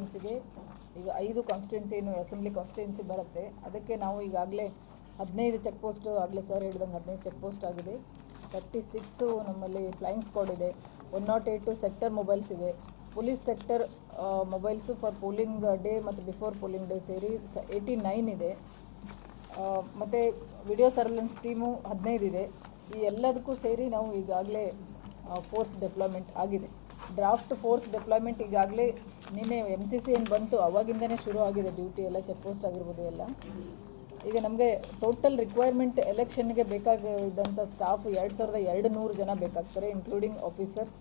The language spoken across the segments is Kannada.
ಕಾನ್ಸ್ಟಿಟ್ಯೂನ್ಸಿಗೆ ಈಗ ಐದು ಕಾನ್ಸ್ಟಿಟ್ಯೂನ್ಸಿ ಏನು ಅಸೆಂಬ್ಲಿ ಕಾನ್ಸ್ಟಿಟ್ಯೂನ್ಸಿ ಬರುತ್ತೆ. ಅದಕ್ಕೆ ನಾವು ಈಗಾಗಲೇ ಹದಿನೈದು ಚೆಕ್ ಪೋಸ್ಟ್ ಆಗಲೇ ಸರ್ ಹೇಳಿದಂಗೆ ಹದಿನೈದು ಚೆಕ್ ಪೋಸ್ಟ್ ಆಗಿದೆ. ತರ್ಟಿ ಸಿಕ್ಸು ನಮ್ಮಲ್ಲಿ ಫ್ಲೈಯಿಂಗ್ ಸ್ಕ್ವಾಡ್ ಇದೆ. One nought eight sector mobiles ಇದೆ. Police sector mobiles for polling day ಮತ್ತು ಬಿಫೋರ್ ಪೋಲಿಂಗ್ ಡೇ ಸೇರಿ ಸ ಏಯ್ಟಿ ನೈನ್ ಇದೆ ಮತ್ತು ವಿಡಿಯೋ ಸರ್ವೆಲೆನ್ಸ್ ಟೀಮು ಹದಿನೈದು ಇದೆ. ಈ ಎಲ್ಲದಕ್ಕೂ ಸೇರಿ ನಾವು ಈಗಾಗಲೇ ಫೋರ್ಸ್ ಡೆಪ್ಲಾಯ್ಮೆಂಟ್ ಆಗಿದೆ. ಡ್ರಾಫ್ಟ್ ಫೋರ್ಸ್ ಡೆಪ್ಲಾಯ್ಮೆಂಟ್ ಈಗಾಗಲೇ ನಿನ್ನೆ ಎಂ ಸಿ ಸಿ ಏನು ಬಂತು, ಅವಾಗಿಂದನೇ ಶುರು ಆಗಿದೆ ಡ್ಯೂಟಿ ಎಲ್ಲ ಚೆಕ್ ಪೋಸ್ಟ್ ಆಗಿರ್ಬೋದು ಎಲ್ಲ. ಈಗ ನಮಗೆ ಟೋಟಲ್ ರಿಕ್ವೈರ್ಮೆಂಟ್ ಎಲೆಕ್ಷನ್ಗೆ ಬೇಕಾಗಿದ್ದಂಥ ಸ್ಟಾಫ್ ಎರಡು ಸಾವಿರದ ಎರಡು ನೂರು ಜನ ಬೇಕಾಗ್ತಾರೆ ಇನ್ಕ್ಲೂಡಿಂಗ್ ಆಫೀಸರ್ಸ್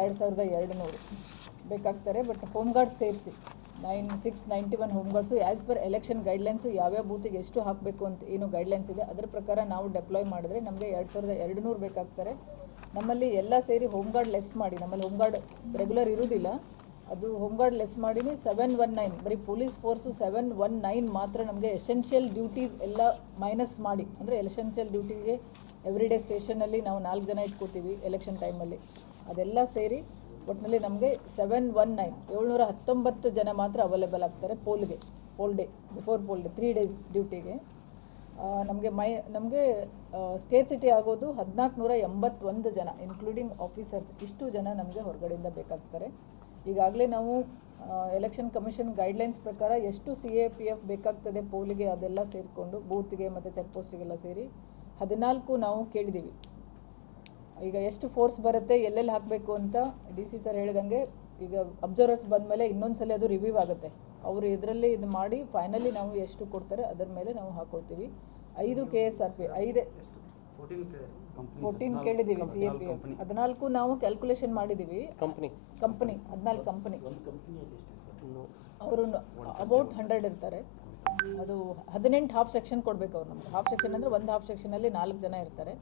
ಎರಡು ಸಾವಿರದ ಎರಡು ನೂರು ಬೇಕಾಗ್ತಾರೆ ಬಟ್ ಹೋಮ್ ಗಾರ್ಡ್ಸ್ ಸೇರಿಸಿ. Nine six ninety one home guards as per election guidelines ಯಾವ್ಯಾವ ಬೂತಿಗೆ ಎಷ್ಟು ಹಾಕಬೇಕು ಅಂತ ಏನು ಗೈಡ್ಲೈನ್ಸ್ ಇದೆ, ಅದರ ಪ್ರಕಾರ ನಾವು ಡೆಪ್ಲಾಯ್ ಮಾಡಿದ್ರೆ ನಮಗೆ ಎರಡು ಸಾವಿರದ ಎರಡು ನೂರು ಬೇಕಾಗ್ತಾರೆ. ನಮ್ಮಲ್ಲಿ ಎಲ್ಲ ಸೇರಿ ಹೋಮ್ ಗಾರ್ಡ್ ಲೆಸ್ ಮಾಡಿ, ನಮ್ಮಲ್ಲಿ ಹೋಮ್ ಗಾರ್ಡ್ ರೆಗ್ಯುಲರ್ ಇರುವುದಿಲ್ಲ ಅದು ಹೋಮ್ ಗಾರ್ಡ್ ಲೆಸ್ ಮಾಡಿನಿ ಸೆವೆನ್ ಒನ್ ನೈನ್ ಬರೀ police force seven one nine ಮಾತ್ರ ನಮಗೆ ಎಸೆನ್ಷಿಯಲ್ ಡ್ಯೂಟೀಸ್ ಎಲ್ಲ ಮೈನಸ್ ಮಾಡಿ. ಅಂದರೆ ಎಸೆನ್ಷಿಯಲ್ ಡ್ಯೂಟಿಗೆ ಎವ್ರಿ ಡೇ ಸ್ಟೇಷನಲ್ಲಿ ನಾವು ನಾಲ್ಕು ಜನ ಇಟ್ಕೋತೀವಿ ಎಲೆಕ್ಷನ್ ಟೈಮಲ್ಲಿ ಅದೆಲ್ಲ ಸೇರಿ ಒಟ್ಟಿನಲ್ಲಿ ನಮಗೆ ಸೆವೆನ್ ಒನ್ ನೈನ್ ಏಳ್ನೂರ ಹತ್ತೊಂಬತ್ತು ಜನ ಮಾತ್ರ ಅವೈಲೇಬಲ್ ಆಗ್ತಾರೆ ಪೋಲ್ಗೆ poll day before poll day three days ಡ್ಯೂಟಿಗೆ ನಮಗೆ ಮೈ, ನಮಗೆ ಸ್ಕೇರ್ ಸಿಟಿ ಆಗೋದು ಹದಿನಾಲ್ಕು ನೂರ ಎಂಬತ್ತೊಂದು ಜನ ಇನ್ಕ್ಲೂಡಿಂಗ್ ಆಫೀಸರ್ಸ್ ಇಷ್ಟು ಜನ ನಮಗೆ ಹೊರಗಡೆಯಿಂದ ಬೇಕಾಗ್ತಾರೆ. ಈಗಾಗಲೇ ನಾವು ಎಲೆಕ್ಷನ್ ಕಮಿಷನ್ ಗೈಡ್ಲೈನ್ಸ್ ಪ್ರಕಾರ ಎಷ್ಟು ಸಿ ಎ ಪಿ ಎಫ್ ಬೇಕಾಗ್ತದೆ ಪೋಲಿಗೆ ಅದೆಲ್ಲ ಸೇರಿಕೊಂಡು ಬೂತ್ಗೆ ಮತ್ತು ಚೆಕ್ ಪೋಸ್ಟಿಗೆಲ್ಲ ಸೇರಿ ಹದಿನಾಲ್ಕು ನಾವು ಕೇಳಿದ್ದೀವಿ ಈಗ ಎಷ್ಟು ಫೋರ್ಸ್ ಬರುತ್ತೆ, ಎಲ್ಲೆಲ್ಲಿ ಹಾಕಬೇಕು ಅಂತ ಡಿ ಸಿ ಸರ್ ಹೇಳಿದಂಗೆ ಈಗ ಅಬ್ಸರ್ವರ್ಸ್ ಬಂದಮೇಲೆ ಇನ್ನೊಂದ್ಸಲ ಅದು ರಿವ್ಯೂ ಆಗುತ್ತೆ. ಅವರು ಇದರಲ್ಲೇ ಇದು ಮಾಡಿ ಫೈನಲಿ ನಾವು ಎಷ್ಟು ಕೊಡ್ತಾರೆ ಅದರ ಮೇಲೆ ನಾವು ಹಾಕೊಳ್ತೀವಿ. ಐದು ಕೆ ಎಸ್ ಆರ್ ಪಿ ಐದೇ. ಫೋರ್ಟೀನ್ ಕೇಳಿದ್ದೀವಿ ಸಿ ಎ ಪಿ ಎಫ್ ಹದಿನಾಲ್ಕು ನಾವು ಕ್ಯಾಲ್ಕುಲೇಷನ್ ಮಾಡಿದ್ದೀವಿ. ಕಂಪ್ನಿ ಕಂಪ್ನಿ ಹದಿನಾಲ್ಕು ಕಂಪ್ನಿ ಅವರು ಅಬೌಟ್ ಹಂಡ್ರೆಡ್ ಇರ್ತಾರೆ. ಅದು ಹದಿನೆಂಟು ಹಾಫ್ ಸೆಕ್ಷನ್ ಕೊಡಬೇಕು ಅವ್ರು ನಮ್ಗೆ. ಹಾಫ್ ಸೆಕ್ಷನ್ ಅಂದರೆ ಒಂದು ಹಾಫ್ ಸೆಕ್ಷನಲ್ಲಿ ನಾಲ್ಕು ಜನ ಇರ್ತಾರೆ.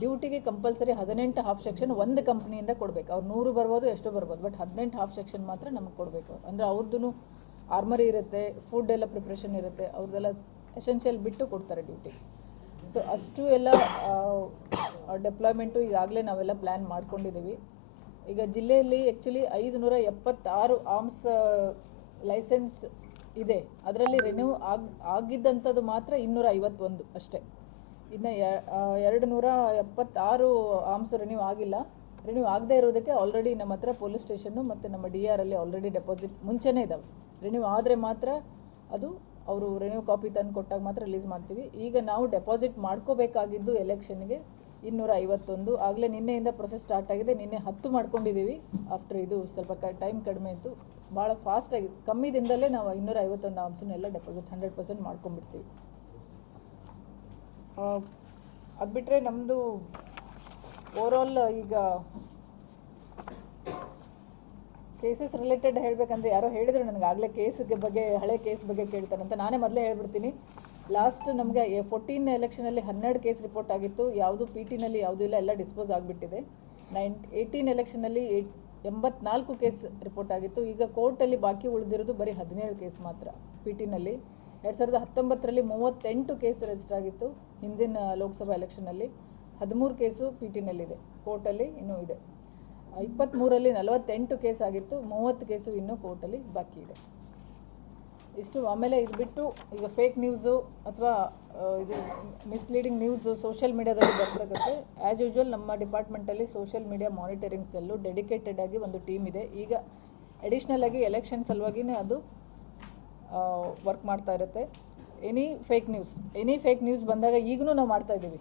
ಡ್ಯೂಟಿಗೆ ಕಂಪಲ್ಸರಿ ಹದಿನೆಂಟು ಹಾಫ್ ಸೆಕ್ಷನ್ ಒಂದು ಕಂಪ್ನಿಯಿಂದ ಕೊಡಬೇಕು. ಅವ್ರು ನೂರು ಬರ್ಬೋದು ಎಷ್ಟು ಬರ್ಬೋದು ಬಟ್ ಹದಿನೆಂಟು ಹಾಫ್ ಸೆಕ್ಷನ್ ಮಾತ್ರ ನಮಗೆ ಕೊಡಬೇಕು ಅವ್ರು. ಅಂದರೆ ಅವ್ರದ್ದು ಆರ್ಮರಿ ಇರುತ್ತೆ ಫುಡ್ ಎಲ್ಲ ಪ್ರಿಪ್ರೇಷನ್ ಇರುತ್ತೆ ಅವ್ರದ್ದೆಲ್ಲ ಎಸೆನ್ಷಿಯಲ್ ಬಿಟ್ಟು ಕೊಡ್ತಾರೆ ಡ್ಯೂಟಿ ಸೊ ಅಷ್ಟು ಎಲ್ಲ ಡೆಪ್ಲಾಯ್ಮೆಂಟು ಈಗಾಗಲೇ ನಾವೆಲ್ಲ ಪ್ಲ್ಯಾನ್ ಮಾಡ್ಕೊಂಡಿದ್ದೀವಿ ಈಗ ಜಿಲ್ಲೆಯಲ್ಲಿ ಆ್ಯಕ್ಚುಲಿ ಐದು ನೂರ ಎಪ್ಪತ್ತಾರು ಆರ್ಮ್ಸ್ ಲೈಸೆನ್ಸ್ ಇದೆ. ಅದರಲ್ಲಿ ರಿನ್ಯೂ ಆಗಿ, ಆಗಿದ್ದಂಥದ್ದು ಮಾತ್ರ ಇನ್ನೂರ ಐವತ್ತೊಂದು ಅಷ್ಟೇ. ಇನ್ನು ಎರಡು ನೂರ ಎಪ್ಪತ್ತಾರು ಆರ್ಮ್ಸ್ ರಿನ್ಯೂ ಆಗಿಲ್ಲ. ರಿನ್ಯೂ ಆಗದೇ ಇರೋದಕ್ಕೆ ಆಲ್ರೆಡಿ ನಮ್ಮ ಹತ್ರ ಪೊಲೀಸ್ ಸ್ಟೇಷನ್ನು ಮತ್ತು ನಮ್ಮ ಡಿ ಆರಲ್ಲಿ ಆಲ್ರೆಡಿ ಡೆಪಾಸಿಟ್ ಮುಂಚೆನೇ ಇದ್ದಾವೆ ರಿನ್ಯೂ ಆದರೆ ಮಾತ್ರ ಅದು ಅವರು ರಿನ್ಯೂ ಕಾಪಿ ತಂದು ಕೊಟ್ಟಾಗ ಮಾತ್ರ ರಿಲೀಸ್ ಮಾಡ್ತೀವಿ. ಈಗ ನಾವು ಡೆಪಾಸಿಟ್ ಮಾಡ್ಕೋಬೇಕಾಗಿದ್ದು ಎಲೆಕ್ಷನ್ಗೆ ಇನ್ನೂರ ಐವತ್ತೊಂದು ಆಗಲೇ ನಿನ್ನೆಯಿಂದ ಪ್ರೊಸೆಸ್ ಸ್ಟಾರ್ಟ್ ಆಗಿದೆ. ನಿನ್ನೆ ಹತ್ತು ಮಾಡ್ಕೊಂಡಿದ್ದೀವಿ. ಆಫ್ಟರ್ ಇದು ಸ್ವಲ್ಪ ಟೈಮ್ ಕಡಿಮೆ ಇತ್ತು. ಭಾಳ ಫಾಸ್ಟ್ ಆಗಿ, ಕಮ್ಮಿ ದಿನದಲ್ಲೇ ನಾವು ಇನ್ನೂರ ಐವತ್ತೊಂದು ಅಂಶನೆಲ್ಲ ಡೆಪಾಸಿಟ್ ಹಂಡ್ರೆಡ್ ಪರ್ಸೆಂಟ್ ಮಾಡ್ಕೊಂಡ್ಬಿಡ್ತೀವಿ ಅದು ಬಿಟ್ಟರೆ ನಮ್ಮದು ಓವರಾಲ್ ಈಗ ಕೇಸಸ್ ರಿಲೇಟೆಡ್ ಹೇಳಬೇಕಂದ್ರೆ ಯಾರೋ ಹೇಳಿದ್ರು ನನಗೆ ಆಗಲೇ ಕೇಸ್ಗೆ ಬಗ್ಗೆ, ಹಳೆ ಕೇಸ್ ಬಗ್ಗೆ ಕೇಳ್ತಾರಂತ ನಾನೇ ಮೊದಲೇ ಹೇಳ್ಬಿಡ್ತೀನಿ. ಲಾಸ್ಟ್ ನಮಗೆ ಫೋರ್ಟೀನ್ ಎಲೆಕ್ಷನಲ್ಲಿ ಹನ್ನೆರಡು ಕೇಸ್ ರಿಪೋರ್ಟ್ ಆಗಿತ್ತು. ಯಾವುದು ಪಿ ಟಿನಲ್ಲಿ ಯಾವುದೂ ಇಲ್ಲ, ಎಲ್ಲ ಡಿಸ್ಪೋಸ್ ಆಗಿಬಿಟ್ಟಿದೆ. ನೈನ್ ಏಯ್ಟೀನ್ ಎಲೆಕ್ಷನಲ್ಲಿ ಏಟ್, ಎಂಬತ್ನಾಲ್ಕು ಕೇಸ್ ರಿಪೋರ್ಟ್ ಆಗಿತ್ತು. ಈಗ ಕೋರ್ಟಲ್ಲಿ ಬಾಕಿ ಉಳಿದಿರೋದು ಬರೀ ಹದಿನೇಳು ಕೇಸ್ ಮಾತ್ರ ಪಿ ಟಿನಲ್ಲಿ ಎರಡು ಸಾವಿರದ ಹತ್ತೊಂಬತ್ತರಲ್ಲಿ ಮೂವತ್ತೆಂಟು ಕೇಸ್ ರಿಜಿಸ್ಟರ್ ಆಗಿತ್ತು ಹಿಂದಿನ ಲೋಕಸಭಾ ಎಲೆಕ್ಷನಲ್ಲಿ ಹದಿಮೂರು ಕೇಸು ಪಿ ಟಿನಲ್ಲಿದೆ ಕೋರ್ಟಲ್ಲಿ ಇನ್ನೂ ಇದೆ. ಇಪ್ಪತ್ತ್ಮೂರಲ್ಲಿ ನಲವತ್ತೆಂಟು ಕೇಸ್ ಆಗಿತ್ತು, ಮೂವತ್ತು ಕೇಸು ಇನ್ನೂ ಕೋರ್ಟಲ್ಲಿ ಬಾಕಿ ಇದೆ. ಇಷ್ಟು, ಆಮೇಲೆ ಇದು ಬಿಟ್ಟು ಈಗ ಫೇಕ್ ನ್ಯೂಸು ಅಥವಾ ಇದು ಮಿಸ್ಲೀಡಿಂಗ್ ನ್ಯೂಸು ಸೋಷಿಯಲ್ ಮೀಡಿಯಾದಲ್ಲಿ ಬರ್ತಕ್ಕಂತೆ. ಆ್ಯಸ್ ಯೂಶ್ವಲ್ ನಮ್ಮ ಡಿಪಾರ್ಟ್ಮೆಂಟಲ್ಲಿ social media monitoring cell dedicated ಆಗಿ ಒಂದು ಟೀಮ್ ಇದೆ. ಈಗ ಅಡಿಷ್ನಲ್ ಆಗಿ ಎಲೆಕ್ಷನ್ ಸಲುವಾಗಿನೇ ಅದು ವರ್ಕ್ ಮಾಡ್ತಾ ಇರುತ್ತೆ. Any fake news any fake news ಬಂದಾಗ ಈಗಲೂ ನಾವು ಮಾಡ್ತಾ ಇದ್ದೀವಿ.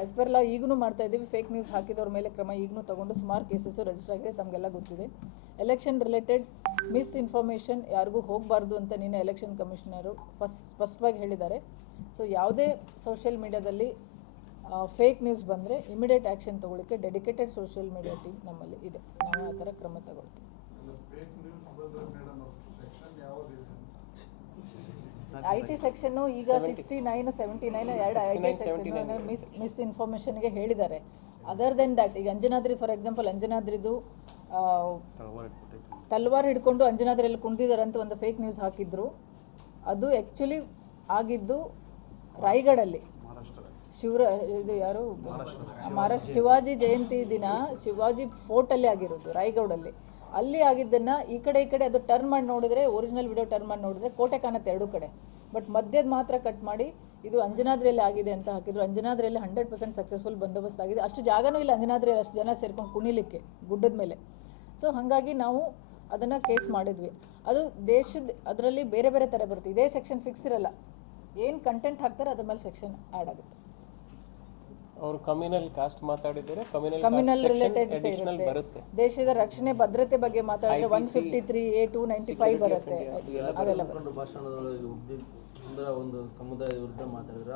ಆ್ಯಸ್ ಪರ್ ಲಾ ಈಗೂ ಮಾಡ್ತಾ ಇದ್ದೀವಿ. ಫೇಕ್ ನ್ಯೂಸ್ ಹಾಕಿದವ್ರ ಮೇಲೆ ಕ್ರಮ ಈಗಲೂ ತಗೊಂಡು ಸುಮಾರು ಕೇಸಸ್ಸು ರಿಜಿಸ್ಟರ್ ಆಗಿದೆ. ತಮಗೆಲ್ಲ ಗೊತ್ತಿದೆ. ಎಲೆಕ್ಷನ್ ರಿಲೇಟೆಡ್ ಮಿಸ್ ಇನ್ಫಾರ್ಮೇಷನ್ ಯಾರಿಗೂ ಹೋಗಬಾರ್ದು ಅಂತ ನಿನ್ನೆ ಎಲೆಕ್ಷನ್ ಕಮಿಷನರು ಫಸ್ಟ್ ಸ್ಪಷ್ಟವಾಗಿ ಹೇಳಿದ್ದಾರೆ. ಸೊ ಯಾವುದೇ ಸೋಷಿಯಲ್ ಮೀಡಿಯಾದಲ್ಲಿ ಫೇಕ್ ನ್ಯೂಸ್ ಬಂದರೆ ಇಮಿಡಿಯೇಟ್ ಆ್ಯಕ್ಷನ್ ತೊಗೊಳಿಕ್ಕೆ ಡೆಡಿಕೇಟೆಡ್ ಸೋಷಿಯಲ್ ಮೀಡಿಯಾ ಟೀಮ್ ನಮ್ಮಲ್ಲಿ ಇದೆ. ನಾವು ಆ ಥರ ಕ್ರಮ ತಗೊಳ್ತೀವಿ ಫೇಕ್ ನ್ಯೂಸ್ ಬಂದ್ರೆ ಮೇಡಮ್ ಸೆಕ್ಷನ್ ಯಾವ್ದಿದೆ ಐ ಸೆಕ್ಷನ್ ಸೆಕ್ಷನ್ನು ಈಗ ಸಿಕ್ಸ್ಟಿ ನೈನ್ ಸೆವೆಂಟಿ ನೈನ್ ಎರಡು ಐ ಟಿ 69, ಸೆಕ್ಷನ್ 79 ಮಿಸ್ ಮಿಸ್ ಇನ್ಫಾರ್ಮೇಷನ್ಗೆ ಹೇಳಿದ್ದಾರೆ. ಅದರ್ ದೆನ್ ದಟ್ ಈಗ ಅಂಜನಾದ್ರಿ ಫಾರ್ ಎಕ್ಸಾಂಪಲ್ ಅಂಜನಾದ್ರಿದು ತಲ್ವಾರ್ ಹಿಡ್ಕೊಂಡು ಅಂಜನಾದ್ರಿಯಲ್ಲಿ ಕುಣಿದಿದ್ದಾರೆ ಅಂತ ಒಂದು ಫೇಕ್ ನ್ಯೂಸ್ ಹಾಕಿದ್ರು. ಅದು ಆ್ಯಕ್ಚುಲಿ ಆಗಿದ್ದು ರಾಯ್ಗಡಲ್ಲಿ. ಶಿವರ ಇದು ಯಾರು? ಮಹಾರಾಷ್ಟ್ರ ಶಿವಾಜಿ ಜಯಂತಿ ದಿನ ಶಿವಾಜಿ ಫೋರ್ಟಲ್ಲಿ ಆಗಿರೋದು ರಾಯಗಢಲ್ಲಿ ಅಲ್ಲಿ ಆಗಿದ್ದನ್ನು ಈ ಕಡೆ ಈ ಕಡೆ ಅದು ಟರ್ನ್ ಮಾಡಿ ನೋಡಿದ್ರೆ ಒರಿಜಿನಲ್ ವಿಡಿಯೋ ಟರ್ನ್ ಮಾಡಿ ನೋಡಿದ್ರೆ ಕೋಟೆ ಕಾಣುತ್ತೆ ಎರಡೂ ಕಡೆ. ಬಟ್ ಮಧ್ಯದ ಮಾತ್ರ ಕಟ್ ಮಾಡಿ ಇದು ಅಂಜನಾದ್ರಿಯಲ್ಲಿ ಆಗಿದೆ ಅಂತ ಹಾಕಿದ್ರು. ಅಂಜನಾದ್ರಿಯಲ್ಲಿ ಹಂಡ್ರೆಡ್ ಪರ್ಸೆಂಟ್ ಸಕ್ಸಸ್ಫುಲ್ ಬಂದೋಬಸ್ತ್ ಆಗಿದೆ. ಅಷ್ಟು ಜಾಗನೂ ಇಲ್ಲ ಅಂಜನಾದ್ರಿಯಲ್ಲಿ, ಅಷ್ಟು ಜನ ಸೇರ್ಕೊಂಡು ಕುಣಿಲಿಕ್ಕೆ ಗುಡ್ಡದ ಮೇಲೆ. ಸೊ ಹಾಗಾಗಿ ನಾವು ಅದನ್ನು ಕೇಸ್ ಮಾಡಿದ್ವಿ. ಅದು ದೇಶದ, ಅದರಲ್ಲಿ ಬೇರೆ ಬೇರೆ ಥರ ಬರುತ್ತೆ. ಇದೇ ಸೆಕ್ಷನ್ ಫಿಕ್ಸ್ ಇರಲ್ಲ. ಏನು ಕಂಟೆಂಟ್ ಹಾಕ್ತಾರೆ ಅದ್ರ ಮೇಲೆ ಸೆಕ್ಷನ್ ಆ್ಯಡ್ ಆಗುತ್ತೆ. ಅವರು ಕಮ್ಯುನಲ್ ಕಾಸ್ಟ್ ಮಾತಾಡಿದರೆ ಕಮ್ಯುನಲ್ ಕಮ್ಯುನಲ್ ರಿಲೇಟೆಡ್ ಅಡಿಷನಲ್ ಬರುತ್ತೆ. ದೇಶದ ರಕ್ಷಣೆ ಭದ್ರತೆ ಬಗ್ಗೆ ಮಾತಾಡಿದ್ರೆ one fifty three A two ninety five ಬರುತ್ತೆ. ಅದೆಲ್ಲ ಬರುತ್ತೆ. ಮುಖಂಡರು ಭಾಷಣದೊಳಗೆ ಅಂದ್ರೆ ಒಂದು ಸಮುದಾಯ ವಿರುದ್ಧ ಮಾತಾಡಿದ್ರ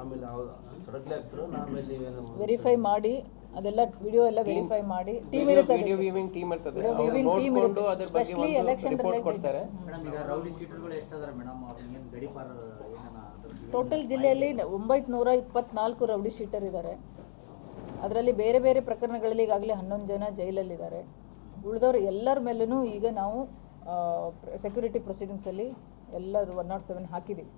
ಆಮೇಲೆ ಅವ್ರು ಸಡಗ್ಲಿ ಆಗ್ತರು. ಆಮೇಲೆ ನೀವು ವೆರಿಫೈ ಮಾಡಿ ಅದೆಲ್ಲ ವಿಡಿಯೋ ಎಲ್ಲ ವೆರಿಫೈ ಮಾಡಿ. ಟೀಮ್ ಇರುತ್ತೆ ವಿಡಿಯೋ ವಿವಿಂಗ್ ಟೀಮ್ ಇರ್ತದೆ. Video ಟೀಮ್ viewing team ಇರುತ್ತೆ. ಅದ್ರ ಬಗ್ಗೆ Especially ಒಂದು election ರಿಪೋರ್ಟ್ ಕೊಡ್ತಾರೆ. ಮೇಡಂ ಈಗ ರೌಡಿ ಶೀಟರ್ಗಳು ಅದರ ಮೇಡಮ್? ಅವ್ರಿಗೆ ಏನು ಗಡಿಪಾರ ಏನಾನ ಟೋಟಲ್ ಜಿಲ್ಲೆಯಲ್ಲಿ ಒಂಬೈನೂರ ಇಪ್ಪತ್ನಾಲ್ಕು ರೌಡಿ ಶೀಟರ್ ಇದ್ದಾರೆ. ಅದರಲ್ಲಿ ಬೇರೆ ಬೇರೆ ಪ್ರಕರಣಗಳಲ್ಲಿ ಈಗಾಗಲೇ ಹನ್ನೊಂದು ಜನ ಜೈಲಲ್ಲಿದ್ದಾರೆ. ಉಳಿದವರು ಎಲ್ಲರ ಮೇಲೂ ಈಗ ನಾವು ಸೆಕ್ಯೂರಿಟಿ ಪ್ರೊಸೀಡಿಂಗ್ಸಲ್ಲಿ ಎಲ್ಲರೂ ಒನ್ ನಾಟ್ ಸೆವೆನ್ ಹಾಕಿದ್ದೀವಿ.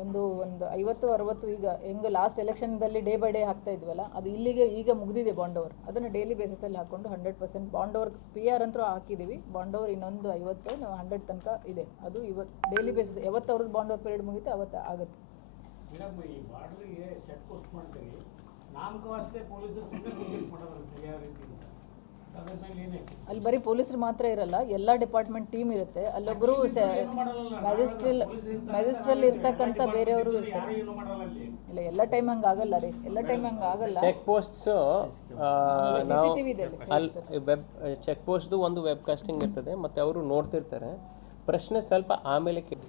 ಒಂದು ಒಂದು ಐವತ್ತು, ಅರವತ್ತು ಈಗ ಹೆಂಗೆ ಲಾಸ್ಟ್ ಎಲೆಕ್ಷನ್ದಲ್ಲಿ ಡೇ ಬೈ ಡೇ ಹಾಕ್ತಾ ಇದ್ವಲ್ಲ, ಅದು ಇಲ್ಲಿಗೆ ಈಗ ಮುಗಿದಿದೆ ಬಾಂಡ್ ಓವರ್ ಅದನ್ನು ಡೈಲಿ ಬೇಸಿಸಲ್ಲಿ ಹಾಕ್ಕೊಂಡು hundred percent bond over P R ಅಂತೂ ಹಾಕಿದ್ದೀವಿ ಬಾಂಡ್ ಓವರ್ ಇನ್ನೊಂದು ಐವತ್ತು, ನಾವು ಹಂಡ್ರೆಡ್ ತನಕ ಇದೆ. ಅದು ಇವತ್ತು ಡೈಲಿ ಬೇಸಿಸ್ ಯಾವತ್ತು ಅವ್ರದ್ದು ಬಾಂಡ್ ಓವರ್ ಪೀರಿಯಡ್ ಮುಗಿತೆ ಅವತ್ತು ಆಗುತ್ತೆ. ನಾಮಕವಾಸ್ತೆ ಪೊಲೀಸರು ಅಲ್ಲಿ ಬರೀ ಪೊಲೀಸರು ಮಾತ್ರ ಇರಲ್ಲ ಎಲ್ಲ ಡಿಪಾರ್ಟ್ಮೆಂಟ್ ಟೀಮ್ ಇರುತ್ತೆ. ಅಲ್ಲೊಬ್ಬರು ಮ್ಯಾಜಿಸ್ಟ್ರಲ್ ಮ್ಯಾಜಿಸ್ಟ್ರಲ್ ಇರ್ತಕ್ಕಂಥ ಬೇರೆಯವರು ಇರ್ತಾರೆ. ಇಲ್ಲ ಎಲ್ಲ ಟೈಮ್ ಹಂಗ ಆಗಲ್ಲ ರೀ. ಎಲ್ಲ ಟೈಮ್ ಹಂಗ ಆಗಲ್ಲ. ಚೆಕ್ ಪೋಸ್ಟ್ಸ್ ಅಲ್ಲಿ. ವೆಬ್ ಚೆಕ್ ಪೋಸ್ಟ್ದು ಒಂದು ವೆಬ್ ಕಾಸ್ಟಿಂಗ್ ಇರ್ತದೆ ಮತ್ತೆ ಅವರು ನೋಡ್ತಿರ್ತಾರೆ. ಪ್ರಶ್ನೆ ಸ್ವಲ್ಪ ಆಮೇಲೆ ಕೇ-